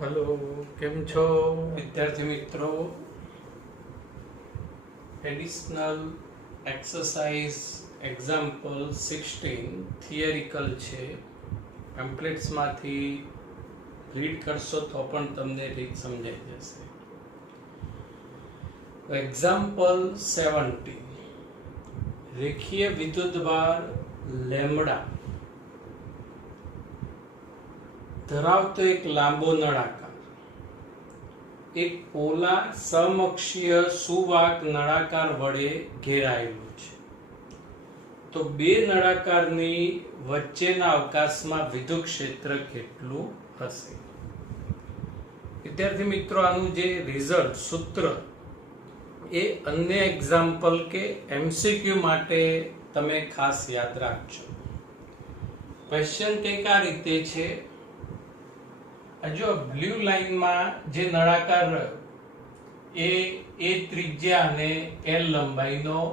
Hello केम छो विद्यार्थी मित्रों। एडिशनल एक्सरसाइज एग्जाम्पल 16 थियरिकल छे। पेम्पलेट्स मांथी रीड करशो तो पण तमने रीड समजाई जशे। एग्जाम्पल 17 रेखीय विद्युतभार लेमडा धरावतो एक लांबो नळाकार एक पोला समअक्षीय सुवाहक नळाकार वडे घेरायेलो छे। तो बे नळाकारनी वच्चेना अवकाशमां विद्युत क्षेत्र केटલું हशे? विद्यार्थी मित्रों, आनु जे रिजल्ट सूत्र ए अन्य एग्जाम्पल के एमसीक्यू माटे तमे खास याद राखजो। क्वेश्चन कंईक आ रीते छे। जो ब्लू लाइन में जे नळाकार ए त्रिज्या ने एल लंबाई नो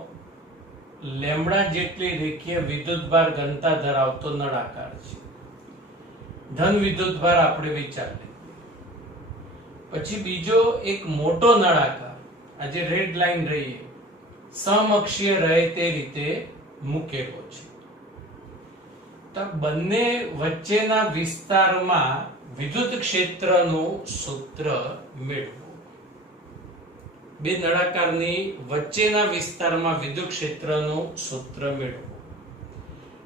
लेमडा जेटली रेखीय विद्युतभार घनता धरावतो नळाकार छे। धन विद्युतभार आपणे विचार लीए। पछी बीजो एक मोटो नळाकार आज रेड लाइन रही है समअक्षीय रहे ते रीते मूकेलो छे। तो बंने वच्चेना विस्तारमां विद्युत क्षेत्रનું सूत्र મેળવો। બે નળાકારની વચ્ચેના વિસ્તારમાં વિદ્યુત ક્ષેત્રનું સૂત્ર મેળવો।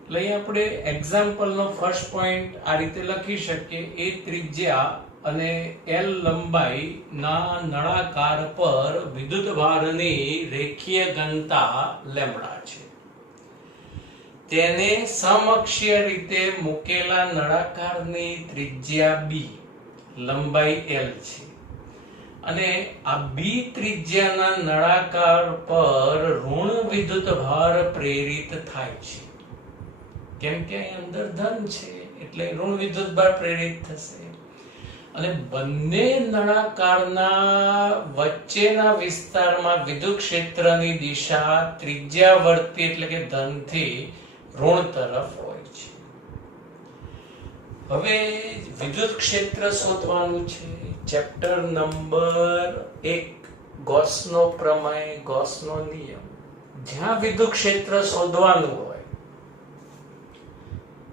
એટલે અહીં આપણે એક્ઝામ્પલનો ફર્સ્ટ પોઈન્ટ આ રીતે લખી શકીએ। એ ત્રિજ્યા અને એલ લંબાઈના નળાકાર પર વિદ્યુતભારની રેખીય ઘનતા લેમ્બડા છે। તેને સમઅક્ષીય રીતે મૂકેલા નળાકારની ત્રિજ્યા બી લંબાઈ એલ છે અને આ બી ત્રિજ્યાના નળાકાર પર ઋણ વિદ્યુતભાર પ્રેરિત થાય છે। કેમ કે અહીં અંદર ધન છે એટલે ઋણ વિદ્યુતભાર પ્રેરિત થશે અને બંને નળાકારના વચ્ચેના વિસ્તારમાં વિદ્યુત ક્ષેત્રની દિશા ત્રિજ્યાવર્તી એટલે કે ધનથી ઋણ तरफ होय छे। हवे विद्युत क्षेत्र शोधवानुं छे। चैप्टर नंबर 1 गॉसनो प्रमेय गॉसनो नियम। ज्यां विद्युत क्षेत्र शोधवानुं होय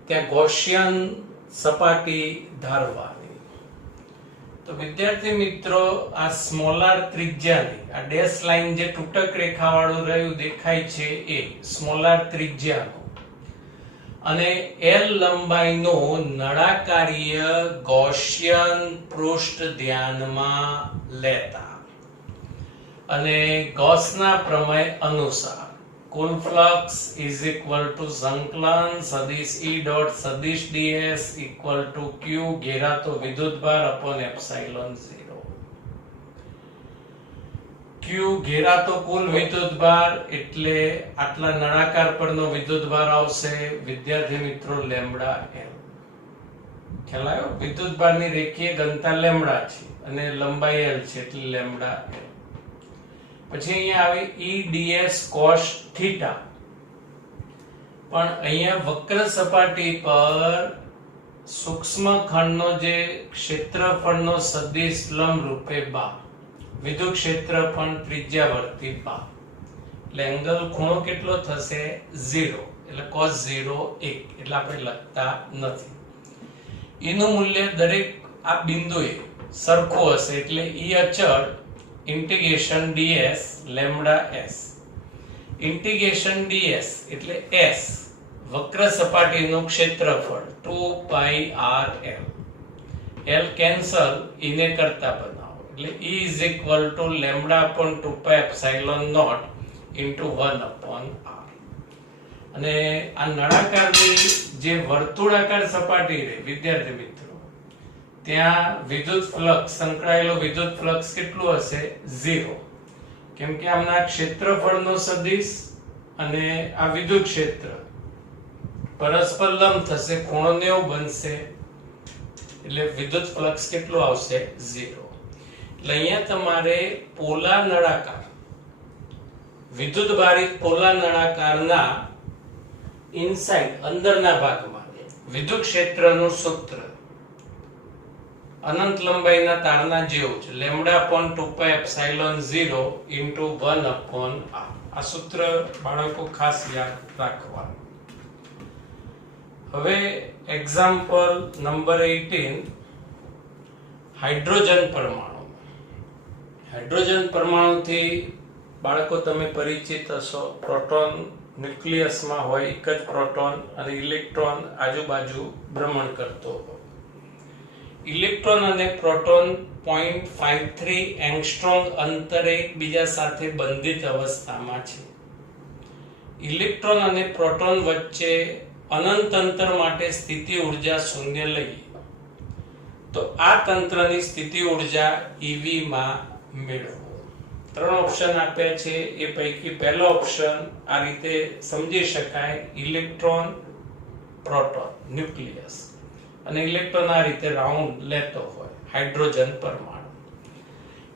त्यां गॉसियन सपाटी धारवानी। तो विद्यार्थी मित्रों, आ स्मॉलर त्रिज्यानी आ डैश लाइन जे टूटक रेखावाळुं रह्युं देखाय छे ए स्मॉलर त्रिज्यानो અને એલ લંબાઈનો નળાકારીય ગૌસિયન પૃષ્ઠ ધ્યાનમાં લેતા અને ગૌસના પ્રમેય અનુસાર કુલ ફ્લક્સ ઇઝ ઇક્વલ ટુ સંકલન સદિશ E ડોટ સદિશ ds ઇક્વલ ટુ q ઘેરાતો વિદ્યુતભાર અપોન એપ્સિલોન 0। Q घेरातो कुल विद्युतभार એટલે આટલા નળાકાર પરનો વિદ્યુતભાર આવશે વિદ્યાર્થી મિત્રો લેમ્બડા l। ખ્યાલ આવ્યો? વિદ્યુતભારની રેખીય ઘનતા લેમ્બડા છે અને લંબાઈ l છે એટલે લેમ્બડા l। પછી અહીંયા આવે E ds cos θ। પણ અહીંયા વક્ર સપાટી પર સૂક્ષ્મ ખંડનો જે ક્ષેત્રફળનો સદિશ લંબ રૂપે બા विद्युत क्षेत्रफળ त्रिज्यावर्ती बा એટલે એંગલ ખૂણો કેટલો થશે 0 એટલે cos 0 1 એટલે આપણે લખતા નથી। એનું મૂલ્ય દરેક આ બિંદુએ સરખું હશે એટલે E અચળ integration ds lambda s integration ds એટલે s વક્ર સપાટીનું ક્ષેત્રફળ 2 pi r l l cancel એને કરતા બનાવો એટલે E is equal to lambda upon 2 pi epsilon naught into 1 upon r। અને આ નળાકારની જે વર્તુળાકાર સપાટી રહે વિદ્યાર્થી મિત્રો ત્યાં વિદ્યુત ફ્લક્સ સંકળાયેલો વિદ્યુત ફ્લક્સ કેટલું હશે 0। કેમ કે આમના ક્ષેત્રફળનો સદિશ અને આ વિદ્યુત ક્ષેત્ર પરસ્પર લંબ થશે ખૂણો 90 બનશે એટલે વિદ્યુત ફ્લક્સ કેટલું આવશે 0। એટલે અહીંયા તમારે પોલા નળાકાર વિદ્યુત ભારિત પોલા નળાકારના ઇનસાઇડ અંદરના ભાગમાં વિદ્યુત ક્ષેત્રનું સૂત્ર અનંત લંબાઈના તારના જેવું છે, λ/2πε0 * 1/r. આ સૂત્ર બાળકો ખાસ યાદ રાખવાનું. હવે એક્ઝામ્પલ નંબર 18, હાઇડ્રોજન પરમાણુ. હાઇડ્રોજન પરમાણુથી બાળકો તમે પરિચિત હશો. પ્રોટોન ન્યુક્લિયસમાં હોય, એક જ પ્રોટોન અને ઇલેક્ટ્રોન આજુબાજુ ભ્રમણ કરતો હોય. ઇલેક્ટ્રોન અને પ્રોટોન 0.53 એંગસ્ટ્રોમ અંતરે એકબીજા સાથે બંધિત અવસ્થામાં છે. ઇલેક્ટ્રોન અને પ્રોટોન વચ્ચે અનંત અંતર માટે સ્થિતિ ઉર્જા શૂન્ય લઈએ તો આ તંત્રની સ્થિતિ ઉર્જા EV માં મેળવો. 3 ઓપ્શન આપ્યા છે, એ પૈકી પહેલો ઓપ્શન આ રીતે સમજી શકાય: ઇલેક્ટ્રોન, પ્રોટોન, ન્યુક્લિયસ, અને ઇલેક્ટ્રોન આ રીતે રાઉન્ડ લેતો હોય. હાઇડ્રોજન પરમાણુ.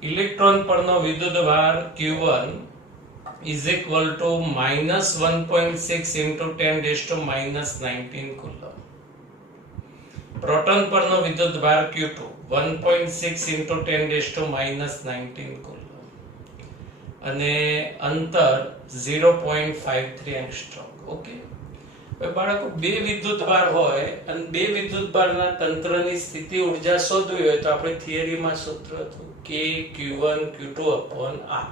ઇલેક્ટ્રોન પરનો વિદ્યુતભાર Q1 is equal to -1.6 × 10⁻⁻19 coulomb. Proton પરનો વિદ્યુતભાર Q2 1.6 × 10⁻⁻19 કુલમ અને અંતર 0.53 એંગસ્ટ્રોમ. ઓકે, હવે બાળકો બે વિદ્યુતભાર હોય અને બે વિદ્યુતભારના તંત્રની સ્થિતિ ઉર્જા શોધવી હોય તો આપણે થિયરીમાં સૂત્ર હતું K/Q1 Q2/r.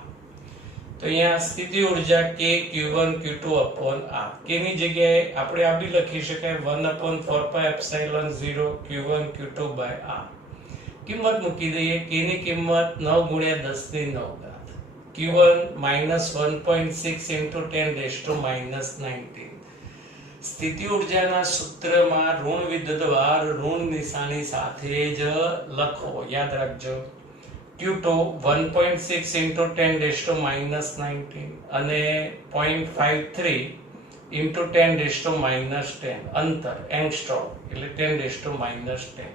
તો અહીંયા સ્થિતિ ઉર્જા K/Q1 Q2/r. K ની જગ્યાએ આપણે આ બી લખી શકાય 1/4πε0 Q1 Q2/r. કિંમત મૂકી દઈએ. K ની કિંમત 9 × 10⁹. Q1 -1.6 × 10⁻⁻19. સ્થિતિ ઉર્જાના સૂત્રમાં ઋણ વિદ્યુતભાર ઋણ નિશાની સાથે જ લખો. યાદ રાખજો. Q2 1.6 × 10⁻⁻19 અને 0.53 × 10⁻10 અંતર એંગસ્ટ્રોમ એટલે 10⁻10.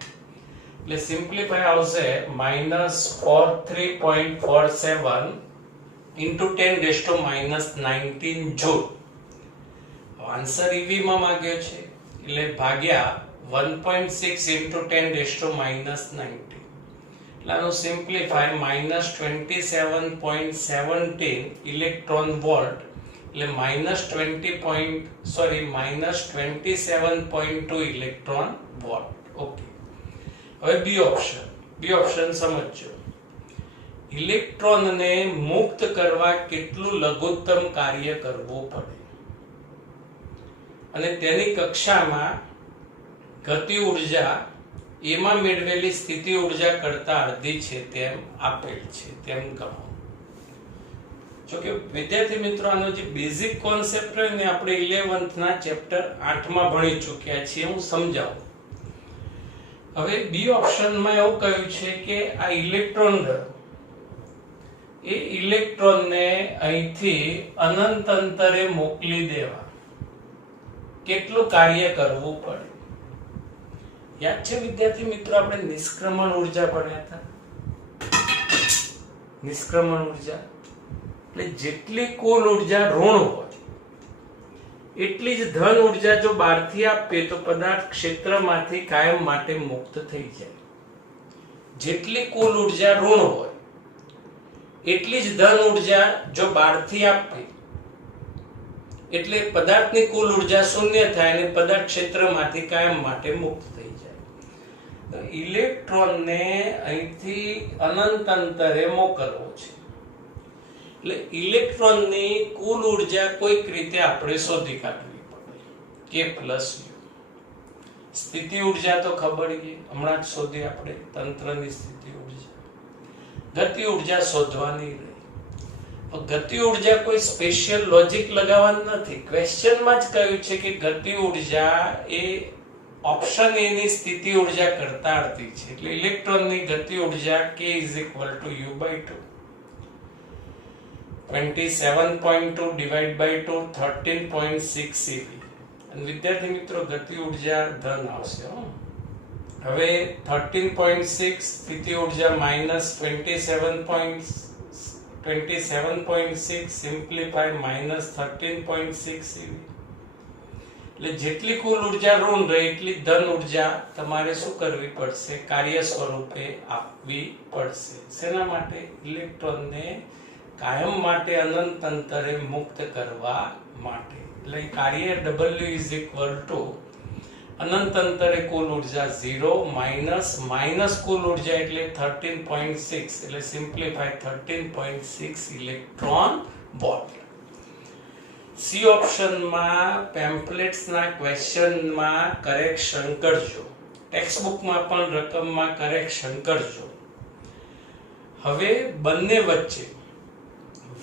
એટલે સિમ્પ્લિફાય આવશે -43.47 × 10⁻19 જૂલ. આન્સર EV માં માંગ્યો છે એટલે ભાગ્યા 1.6 × 10⁻19. આનું સિમ્પ્લિફાય -27.17 ઇલેક્ટ્રોન વોલ્ટ એટલે -27.2 ઇલેક્ટ્રોન વોલ્ટ. ઓકે, હવે બી ઓપ્શન સમજજો. ઇલેક્ટ્રોનને મુક્ત કરવા કેટલું લઘુત્તમ કાર્ય કરવું પડે અને તેની કક્ષામાં ગતિ ઉર્જા એમાં મેળવેલી સ્થિતિ ઉર્જા કરતા અડધી છે તેમ આપેલ છે તેમ ગણો. જો કે વિદ્યાર્થી મિત્રો, આનો જે બેઝિક કોન્સેપ્ટ હોય ને આપણે 11th ના ચેપ્ટર 8 માં ભણી ચૂક્યા છીએ. હું સમજાવું. હવે બી ઓપ્શનમાં એવું કહ્યું છે કે આ ઇલેક્ટ્રોન એ ઇલેક્ટ્રોનને અહીંથી અનંત અંતરે મોકલી દેવા કેટલું કાર્ય કરવું પડે. યાદ છે વિદ્યાર્થી મિત્રો, આપણે નિષ્ક્રમણ ઉર્જા ભણ્યા હતા. નિષ્ક્રમણ ઉર્જા એટલે જેટલી કુલ ઉર્જા ઋણ હોય એટલી જ ધન ઉર્જા જો બહારથી આપે તો પદાર્થ ક્ષેત્રમાંથી કાયમ માટે મુક્ત થઈ જાય. જેટલી કુલ ઉર્જા ઋણ હોય એટલી જ ધન ઉર્જા જો બહારથી આપે એટલે પદાર્થની કુલ ઉર્જા શૂન્ય થાય અને પદાર્થ ક્ષેત્રમાંથી કાયમ માટે મુક્ત થઈ જાય. ઇલેક્ટ્રોનને અહીંથી અનંત અંતરે મોકલવો છે એટલે ઇલેક્ટ્રોનની કુલ ઉર્જા કોઈક રીતે આપણે શોધી કાઢવી પડે. K+U. સ્થિતિ ઉર્જા તો ખબર છે, હમણાં જ શોધી આપણે તંત્રની સ્થિતિ ઉર્જા. ગતિ ઉર્જા શોધવાની રહી. ગતિ ઉર્જા કોઈ સ્પેશિયલ લોજિક લગાવવાનું નથી. ક્વેશ્ચનમાં જ કહ્યું છે કે ગતિ ઉર્જા એ ઓપ્શન એ ની સ્થિતિ ઉર્જા કરતા અડધી છે. એટલે ઇલેક્ટ્રોનની ગતિ ઉર્જા K = U/2. 27.2 / 2 13.6 eV. અને વિદ્યાર્થી મિત્રો, ગતિ ઉર્જા ધન આવશે. હવે 13.6 સ્થિતિ ઉર્જા -27.6 સિમ્પ્લિફાય -13.6 eV. એટલે જેટલી કુલ ઉર્જા ઋણ રહે એટલી ધન ઉર્જા તમારે શું કરવી પડશે? કાર્ય સ્વરૂપે આપવી પડશે. શેના માટે? ઇલેક્ટ્રોનને કાયમ માટે અનંત અંતરે મુક્ત કરવા માટે. એટલે કાર્ય W અનંત અંતરે કુલ ઉર્જા 0 માઇનસ કુલ ઉર્જા એટલે 13.6 એટલે સિમ્પ્લિફાય 13.6 ઇલેક્ટ્રોન વોલ્ટ. સી ઓપ્શનમાં પેમ્પલેટ્સના ક્વેશ્ચનમાં કરેક્શન કરજો. ટેક્સ્ટ બુકમાં પણ રકમમાં કરેક્શન કરજો. હવે બંને વચ્ચે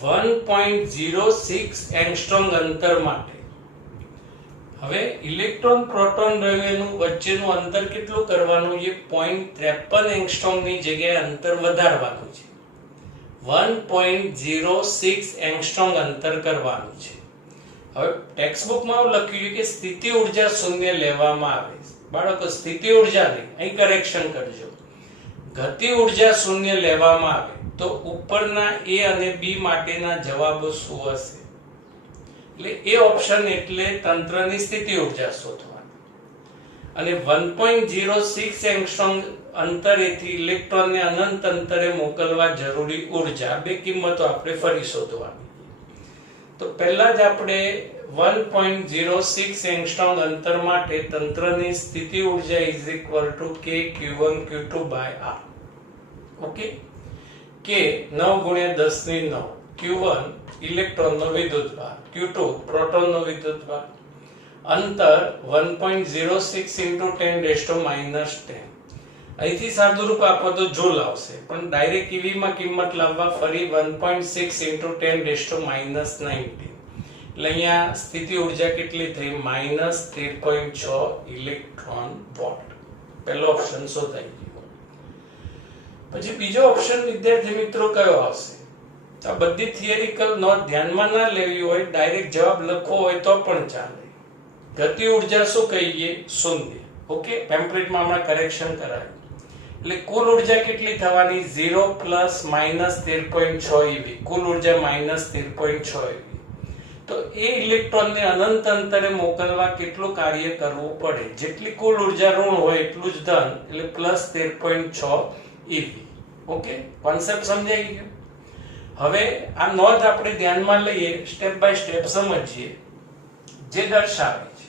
1.06 એંગસ્ટ્રોમ અંતર માટે હવે ઇલેક્ટ્રોન પ્રોટોન દ્રવ્યનું વચ્ચેનું અંતર કેટલું કરવાનું છે? 0.53 એંગસ્ટ્રોમ ની જગ્યાએ અંતર વધારવાનું છે. 1.06 એંગસ્ટ્રોમ અંતર કરવાનું છે. હવે ટેક્સ્ટ બુકમાં એવું લખ્યું છે કે સ્થિતિ ઉર્જા શૂન્ય લેવામાં આવે. બાળકો સ્થિતિ ઉર્જા નહીં, અહીં કરેક્શન કરજો. ગતિ ઉર્જા શૂન્ય લેવામાં આવે તો ઉપરના A અને B માટેના જવાબો શું હશે? એટલે એ ઓપ્શન એટલે તંત્રની સ્થિતિ ઉર્જા શોધવાની અને 1.06 એંગસ્ટ્રોમ અંતરેથી ઇલેક્ટ્રોનને અનંત અંતરે મોકલવા જરૂરી ઉર્જા. બે કિંમતો આપણે ફરી શોધવાની. તો પહેલા જ આપણે 1.06 એંગસ્ટ્રોમ અંતર માટે તંત્રની સ્થિતિ ઉર્જા K Q1 Q2 R. Okay, K 9 × 10⁹ Q1 ઇલેક્ટ્રોનનો વિદ્યુતભાર, Q2 પ્રોટોનનો વિદ્યુતભાર. અંતર 1.06 × 10⁻⁻10. અહીંથી સાદુરૂપ આપો તો જૂલ આવશે, પણ ડાયરેક્ટ EV માં કિંમત લાવવા ફરી 1.6 × 10⁻⁹. એટલે અહીંયા સ્થિતિ ઉર્જા કેટલી થઈ? -13.6 ઇલેક્ટ્રોન વોલ્ટ. પહેલો ઓપ્શન શોધાઈ ગયો. પછી બીજો ઓપ્શન વિદ્યાર્થી મિત્રો કયો આવશે? આ બધી થિયરિકલ નોટ ધ્યાનમાં ના લેવી હોય, ડાયરેક્ટ જવાબ લખવો હોય તો પણ ચાલે. ગતિ ઉર્જા શું કહીએ? શૂન્ય. ઓકે, પેમ્પલેટમાં હમણાં કરેક્શન કરાયું. એટલે કુલ ઉર્જા કેટલી થવાની? 0 ± 13.6 eV. કુલ ઉર્જા -13.6 eV. તો એ ઇલેક્ટ્રોનને અનંત અંતરે મોકલવા કેટલું કાર્ય કરવું પડે? જેટલી કુલ ઉર્જા ઋણ હોય એટલું જ ધન, એટલે +13.6 eV. ઓકે, કોન્સેપ્ટ સમજાઈ ગયો? હવે આ નોંધ આપણે ધ્યાનમાં લઈએ, સ્ટેપ બાય સ્ટેપ સમજીએ. જે દર્શાવે છે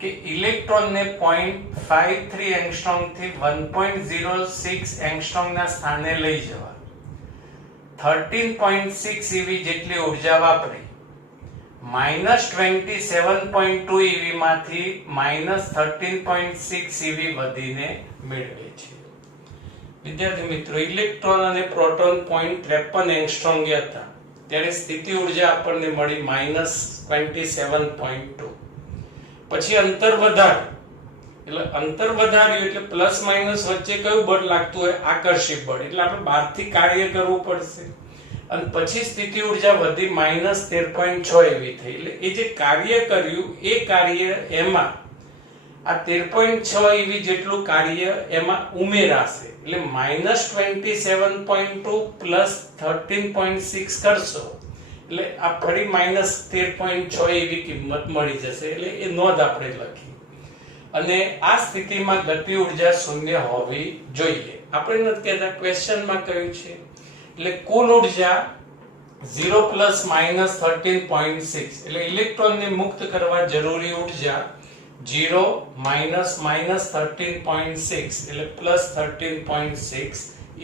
કે ઇલેક્ટ્રોનને 0.53 એંગસ્ટ્રોમ થી 1.06 એંગસ્ટ્રોમ ના સ્થાને લઈ જવા 13.6 eV જેટલી ઉર્જા વાપરી -27.2 eV માંથી -13.6 eV વધીને મેળવે છે. વિદ્યાર્થી મિત્રો, ઇલેક્ટ્રોન અને પ્રોટોન 0.53 એંગસ્ટ્રોમ ગયા હતા ત્યારે સ્થિતિ ઉર્જા આપણને મળી -27.2. પછી અંતર વધાર્યું, એટલે અંતર વધાર્યું એટલે પ્લસ માઇનસ વચ્ચે કયું બળ લાગતું હોય? આકર્ષિત બળ. એટલે આપણે બહારથી કાર્ય કરવું પડશે અને પછી સ્થિતિ ઉર્જા વધી -13.6 એવી થઈ. એટલે એ જે કાર્ય કર્યું એ કાર્ય એમાં આ 13.6 eV જેટલું કાર્ય એમાં ઉમેરાશે. એટલે -27.2 પ્લસ 13.6 કરશો એટલે આ ફરી -13.6 eV કિંમત મળી જશે. એટલે એ નોંધ આપણે લખી. અને આ સ્થિતિમાં ગતિ ઉર્જા શૂન્ય હોવી જોઈએ. આપણે નથી કહેતા, ક્વેશ્ચનમાં કહ્યું છે. એટલે કુલ ઉર્જા 0 ± 13.6 એટલે ઇલેક્ટ્રોનને મુક્ત કરવા જરૂરી ઉર્જા 0 -13.6 એટલે +13.6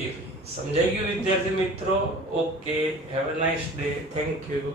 eV. સમજાઈ ગયું વિદ્યાર્થી મિત્રો? Okay, have a nice day. Thank you.